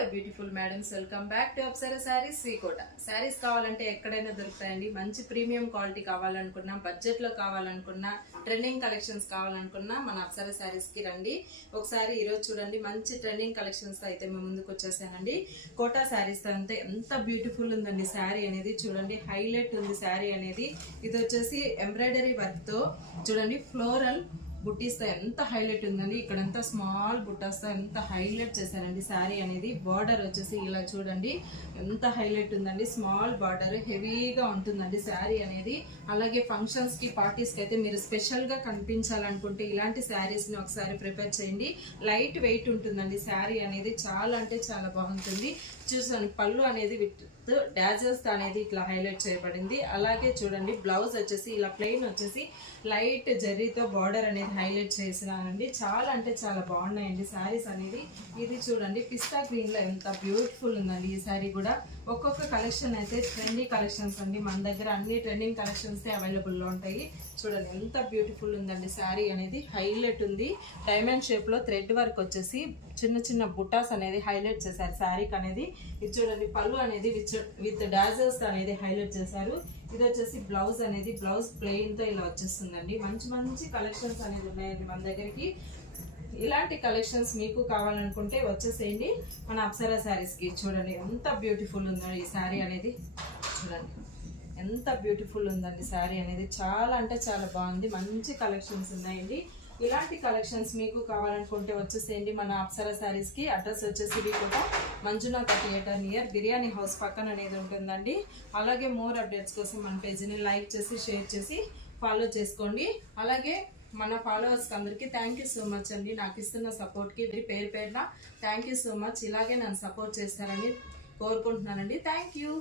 Hello beautiful madams, welcome back to Apsara saris Srikota. Saris కావాలంటే ఎక్కడైనా దొరుకుతాయండి. మంచి ప్రీమియం క్వాలిటీ కావాలనుకున్నా, బడ్జెట్ లో కావాలనుకున్నా, ట్రెండింగ్ కలెక్షన్స్ కావాలనుకున్నా మన అప్సరా శారీస్ కి రండి. ఒకసారి ఈరోజు చూడండి, మంచి ట్రెండింగ్ కలెక్షన్స్ తో అయితే మేము ముందుకు వచ్చేసానండి. కోటా శారీస్ అంతే ఎంత బ్యూటిఫుల్ ఉందండి శారీ అనేది. చూడండి, హైలైట్ ఉంది శారీ అనేది. ఇది వచ్చేసి ఎంబ్రాయిడరీ వర్క్ తో చూడండి, ఫ్లోరల్ బుట్టీస్తో ఎంత హైలైట్ ఉందండి. ఇక్కడంతా స్మాల్ బుట్టాస్తో ఎంత హైలైట్ చేశారండి శారీ అనేది. బార్డర్ వచ్చేసి ఇలా చూడండి ఎంత హైలైట్ ఉందండి. స్మాల్ బార్డర్ హెవీగా ఉంటుందండి శారీ అనేది. అలాగే ఫంక్షన్స్ కి, పార్టీస్ కి అయితే మీరు స్పెషల్ గా కనిపించాలనుకుంటే ఇలాంటి శారీస్ ని ఒకసారి ప్రిపేర్ చేయండి. లైట్ వెయిట్ ఉంటుందండి శారీ అనేది. చాలా అంటే చాలా బాగుంటుంది. చూసాను, పళ్ళు అనేది విత్ డాజల్స్ అనేది ఇట్లా హైలైట్ చేయబడింది. అలాగే చూడండి, బ్లౌజ్ వచ్చేసి ఇలా ప్లెయిన్ వచ్చేసి లైట్ జరీతో బార్డర్ అనేది హైలైట్ చేసినానండి. చాలా అంటే చాలా బాగున్నాయండి శారీస్ అనేది. ఇది చూడండి, పిస్తా గ్రీన్ లో ఎంత బ్యూటిఫుల్ ఉందండి ఈ శారీ కూడా. ఒక్కొక్క కలెక్షన్ అయితే ట్రెండీ కలెక్షన్స్ అండి. మన దగ్గర అన్ని ట్రెండింగ్ కలెక్షన్స్ అవైలబుల్ లో ఉంటాయి. చూడండి ఎంత బ్యూటిఫుల్ ఉందండి శారీ అనేది. హైలైట్ ఉంది. డైమండ్ షేప్ లో థ్రెడ్ వర్క్ వచ్చేసి చిన్న చిన్న బుటాస్ అనేది హైలైట్ చేశారు శారీకి అనేది. ఇది చూడండి, పళ్ళు అనేది విత్ డాజల్స్ అనేది హైలైట్ చేశారు. ఇది వచ్చేసి బ్లౌజ్ అనేది, బ్లౌజ్ ప్లెయిన్ తో ఇలా వచ్చేస్తుందండి. మంచి మంచి కలెక్షన్స్ అనేది ఉన్నాయండి మన దగ్గరికి. ఇలాంటి కలెక్షన్స్ మీకు కావాలనుకుంటే వచ్చేసేయండి మన అప్సరా శారీస్ కి. చూడండి ఎంత బ్యూటిఫుల్ ఉందో ఈ శారీ అనేది. చూడండి ఎంత బ్యూటిఫుల్ ఉందండి శారీ అనేది. చాలా అంటే చాలా బాగుంది. మంచి కలెక్షన్స్ ఉన్నాయండి. ఇలాంటి కలెక్షన్స్ మీకు కావాలనుకుంటే వచ్చేసేయండి మన అప్సరా శారీస్ కి. అడ్రస్ వచ్చేసి ఇది కూడా Manjunatha theatre near biryani house పక్కన అనేది ఉంటుందండి. అలాగే మోర్ అప్డేట్స్ కోసం మన పేజీని లైక్ చేసి, షేర్ చేసి ఫాలో చేసుకోండి. అలాగే మన ఫాలోవర్స్కి అందరికీ థ్యాంక్ యూ సో మచ్ అండి. నాకు ఇస్తున్న సపోర్ట్కి పేరు పేరున థ్యాంక్ యూ సో మచ్. ఇలాగే నన్ను సపోర్ట్ చేస్తారని కోరుకుంటున్నానండి. Thank you.